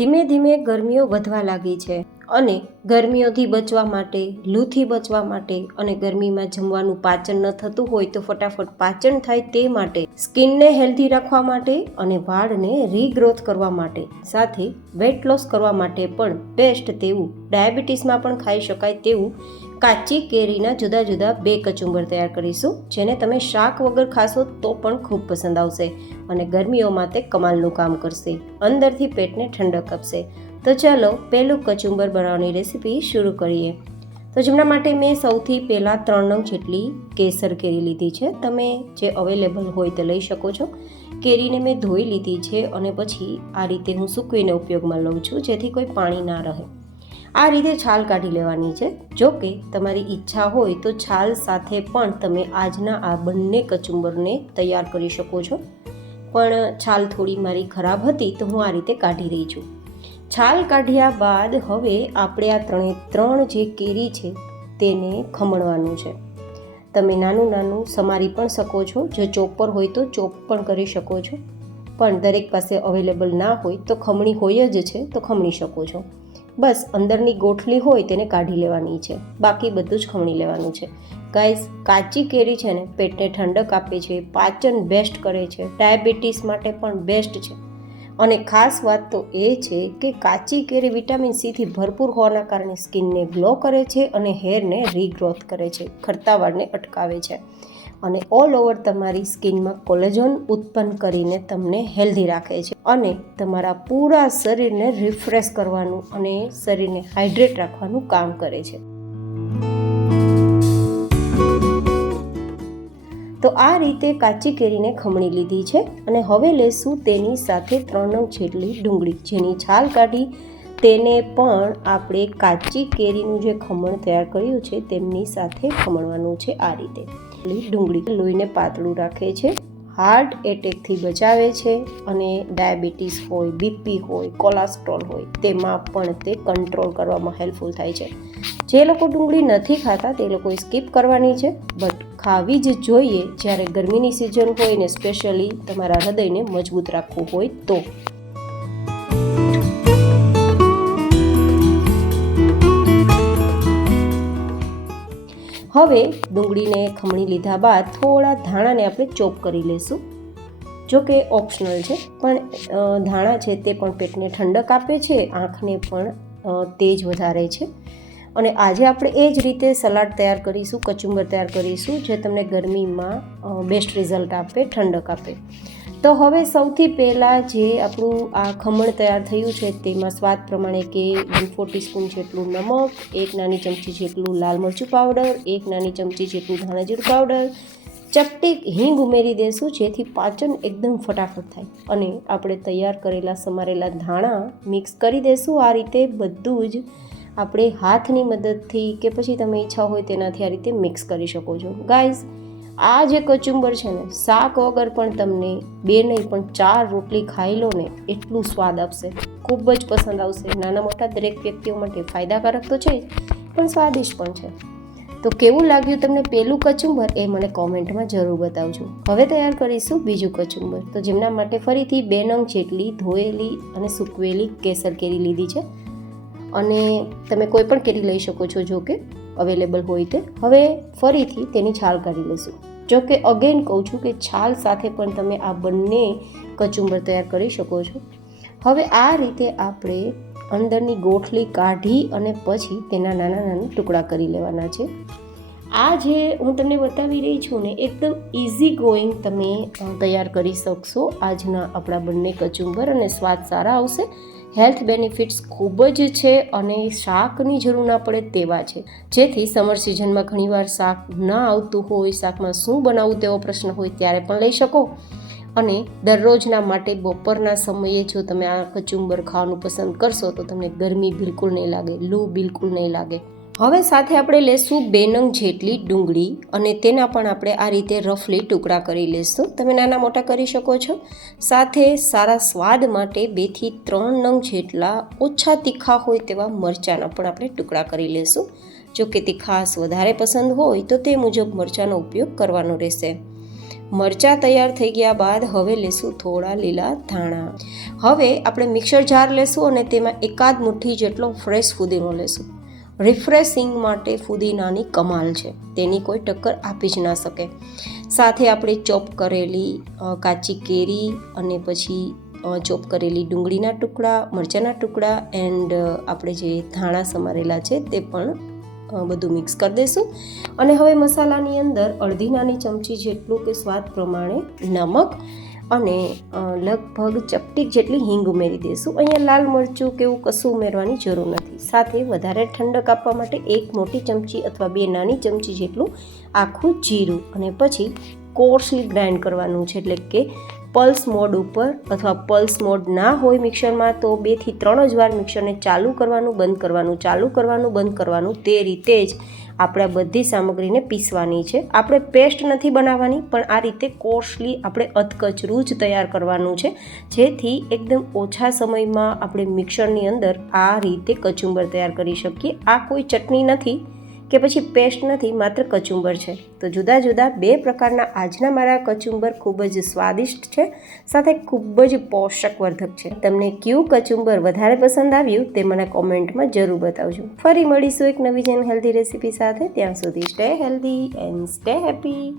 ધીમે ધીમે ગરમીઓ વધવા લાગી છે અને ગરમીઓથી બચવા માટે, લૂથી બચવા માટે અને ગરમીમાં જમવાનું પાચન ન થતું હોય તો ફટાફટ પાચન થાય તે માટે, સ્કિનને હેલ્ધી રાખવા માટે અને વાળને રીગ્રોથ કરવા માટે, સાથે વેટ લોસ કરવા માટે પણ બેસ્ટ તેવું, ડાયાબિટીસમાં પણ ખાઈ શકાય તેવું કાચી કેરીના જુદા જુદા 2 કચુંબર તૈયાર કરીશું, જેને તમે શાક વગર ખાશો તો પણ ખૂબ પસંદ આવશે અને ગરમીઓમાં તે કમાલનું કામ કરશે, અંદરથી પેટને ઠંડક આપશે. તો ચાલો પહેલું કચુંબર બનાવવાની રેસીપી શરૂ કરીએ. તો જેમના માટે મેં સૌથી પહેલાં 3 નંગ જેટલી કેસર કેરી લીધી છે. તમે જે અવેલેબલ હોય તે લઈ શકો છો. કેરીને મેં ધોઈ લીધી છે અને પછી આ રીતે હું સૂકવીને ઉપયોગમાં લઉં છું, જેથી કોઈ પાણી ના રહે. આ રીતે છાલ કાઢી લેવાની છે. જો કે તમારી ઈચ્છા હોય તો છાલ સાથે પણ તમે આજના આ બંને કચુંબરને તૈયાર કરી શકો છો, પણ છાલ થોડી મારી ખરાબ હતી તો હું આ રીતે કાઢી રહી છું. છાલ કાઢ્યા બાદ હવે આપણે આ 3 જે કેરી છે તેને ખમણવાનું છે. તમે નાનું નાનું સમારી પણ શકો છો, જો ચોપર હોય તો ચોપ પણ કરી શકો છો, પણ દરેક પાસે અવેલેબલ ના હોય તો ખમણી હોય જ છે તો ખમણી શકો છો. બસ અંદરની ગોઠલી હોય તેને કાઢી લેવાની છે, બાકી બધું જ ખમણી લેવાનું છે. ગાઈઝ, કાચી કેરી છે ને પેટને ઠંડક આપે છે, પાચન બેસ્ટ કરે છે, ડાયાબિટીસ માટે પણ બેસ્ટ છે અને ખાસ વાત તો એ છે કે કાચી કેરી વિટામિન સીથી ભરપૂર હોવાના કારણે સ્કિનને ગ્લો કરે છે અને હેરને રીગ્રોથ કરે છે, ખરતા વાળને અટકાવે છે અને ઓલ ઓવર તમારી સ્કિનમાં કોલેજન ઉત્પન્ન કરીને તમને હેલ્ધી રાખે છે અને તમારા પૂરા શરીરને રિફ્રેશ કરવાનું અને શરીરને હાઇડ્રેટ રાખવાનું કામ કરે છે. તો આ રીતે કાચી કેરીને ખમણી લીધી છે અને હવે લેશું તેની સાથે 3 નંગ જેટલી ડુંગળી, જેની છાલ કાઢી તેને પણ આપણે કાચી કેરીનું જે ખમણ તૈયાર કર્યું છે તેમની સાથે ખમણવાનું છે. આ રીતે ડુંગળી લોહીને પાતળું રાખે છે, હાર્ટ એટેકથી બચાવે છે અને ડાયાબિટીસ હોય, બીપી હોય, કોલેસ્ટ્રોલ હોય તેમાં પણ તે કંટ્રોલ કરવામાં હેલ્પફુલ થાય છે. જે લોકો ડુંગળી નથી ખાતા તે લોકોએ સ્કીપ કરવાની છે, બટ ખાવી જ જોઈએ જ્યારે ગરમીની સિઝન હોય ને સ્પેશિયલી તમારા હૃદયને મજબૂત રાખવું હોય તો. હવે ડુંગળીને ખમણી લીધા બાદ થોડા ધાણાને આપણે ચોપ કરી લઈશું. જો કે ઓપ્શનલ છે, પણ ધાણા છે તે પણ પેટને ઠંડક આપે છે, આંખને પણ તેજ વધારે છે અને આજે આપણે એ જ રીતે સલાડ તૈયાર કરીશું, કચુંબર તૈયાર કરીશું, જે તમને ગરમીમાં બેસ્ટ રિઝલ્ટ આપે, ઠંડક આપે. તો હવે સૌથી પહેલાં જે આપણું આ ખમણ તૈયાર થયું છે તેમાં સ્વાદ પ્રમાણે કે 1/4 ટીસ્પૂન જેટલું નમક, 1 નાની ચમચી જેટલું લાલ મરચું પાવડર, 1 નાની ચમચી જેટલું ધાણા જીરું પાવડર, ચપટી હિંગ ઉમેરી દેશું, જેથી પાચન એકદમ ફટાફટ થાય અને આપણે તૈયાર કરેલા સમારેલા ધાણા મિક્સ કરી દેશું. આ રીતે બધું જ આપણે હાથની મદદથી કે પછી તમે ઈચ્છા હોય તેનાથી આ રીતે મિક્સ કરી શકો છો. ગાઈઝ, આ જે કચુંબર છે ને શાક વગર પણ તમને 2 નહીં પણ 4 રોટલી ખાઈ લો ને એટલું સ્વાદ આપશે, ખૂબ જ પસંદ આવશે. નાના મોટા દરેક વ્યક્તિઓ માટે ફાયદાકારક તો છે જ, પણ સ્વાદિષ્ટ પણ છે. તો કેવું લાગ્યું તમને પહેલું કચુંબર એ મને કોમેન્ટમાં જરૂર બતાવજો. હવે તૈયાર કરીશું બીજું કચુંબર. તો જેમના માટે ફરીથી 2 નંગ જેટલી ધોયેલી અને સૂકવેલી કેસર કેરી લીધી છે અને તમે કોઈ પણ કેરી લઈ શકો છો જો કે અવેલેબલ હોય તે. હવે ફરીથી તેની છાલ કાઢી લઈશું. જો કે અગેન કહું છું કે છાલ સાથે પણ તમે આ બંને કચુંબર તૈયાર કરી શકો છો. હવે આ રીતે આપણે અંદરની ગોઠલી કાઢી અને પછી તેના નાના નાના ટુકડા કરી લેવાના છે. આ જે હું તમને બતાવી રહી છું ને એકદમ ઇઝી ગોઈંગ તમે તૈયાર કરી શકશો આજના આપણા બંને કચુંબર અને સ્વાદ સારા આવશે. હેલ્થ બેનિફિટ્સ ખૂબ જ છે અને શાકની જરૂર ના પડે તેવા છે, જેથી સમર સિઝનમાં ઘણીવાર શાક ના આવતું હોય, શાકમાં શું બનાવવું તેવો પ્રશ્ન હોય ત્યારે પણ લઈ શકો અને દરરોજના માટે બપોરના સમયે જો તમે આ કચુંબર ખાવાનું પસંદ કરશો તો તમને ગરમી બિલકુલ નહીં લાગે, લૂ બિલકુલ નહીં લાગે. હવે સાથે આપણે લેશું 2 નંગ જેટલી ડુંગળી અને તેના પણ આપણે આ રીતે રફલી ટુકડા કરી લેશું. તમે નાના મોટા કરી શકો છો. સાથે સારા સ્વાદ માટે 2 થી 3 નંગ જેટલા ઓછા તીખા હોય તેવા મરચાંના પણ આપણે ટુકડા કરી લેશું. જો કે તીખાશ વધારે પસંદ હોય તો તે મુજબ મરચાંનો ઉપયોગ કરવાનો રહેશે. મરચાં તૈયાર થઈ ગયા બાદ હવે લેશું થોડા લીલા ધાણા. હવે આપણે મિક્સર જાર લેશું અને તેમાં એકાદ મુઠ્ઠી જેટલો ફ્રેશ ફુદીનો લેશું. રિફ્રેશિંગ માટે ફુદીનાની કમાલ છે, તેની કોઈ ટક્કર આપી જ ના શકે. સાથે આપણે ચોપ કરેલી કાચી કેરી અને પછી ચોપ કરેલી ડુંગળીના ટુકડા, મરચાંના ટુકડા એન્ડ આપણે જે ધાણા સમારેલા છે તે પણ બધું મિક્સ કરી દઈશું. અને હવે મસાલાની અંદર અડધી નાની ચમચી જેટલું કે સ્વાદ પ્રમાણે નમક અને લગભગ ચપટીક જેટલી હિંગ ઉમેરી દઈશું. અહીંયા લાલ મરચું કે એવું કશું ઉમેરવાની જરૂર નથી. સાથે વધારે ઠંડક આપવા માટે એક મોટી ચમચી અથવા 2 નાની ચમચી જેટલું આખું જીરું અને પછી કોર્સલી ગ્રાઇન્ડ કરવાનું છે, એટલે કે પલ્સ મોડ ઉપર અથવા પલ્સ મોડ ના હોય મિક્સરમાં તો 2 થી 3 જ વાર મિક્સરને ચાલુ કરવાનું, બંધ કરવાનું, ચાલુ કરવાનું, બંધ કરવાનું. તે રીતે જ આપણે બધી સામગ્રીને પીસવાની છે. આપણે પેસ્ટ નથી બનાવવાની, પણ આ રીતે કોર્સલી આપણે અધકચરું જ તૈયાર કરવાનું છે, જેથી એકદમ ઓછા સમયમાં આપણે મિક્સરની અંદર આ રીતે કચુંબર તૈયાર કરી શકીએ. આ કોઈ ચટણી નથી કે પછી પેસ્ટ નથી, માત્ર કચુંબર છે. તો જુદા જુદા 2 પ્રકારના આજના મારા કચુંબર ખૂબ જ સ્વાદિષ્ટ છે, સાથે ખૂબ જ પોષકવર્ધક છે. તમને કયું કચુંબર વધારે પસંદ આવ્યું તે મને કોમેન્ટમાં જરૂર બતાવજો. ફરી મળીશું એક નવી જેન હેલ્ધી રેસીપી સાથે. ત્યાં સુધી stay healthy and stay happy.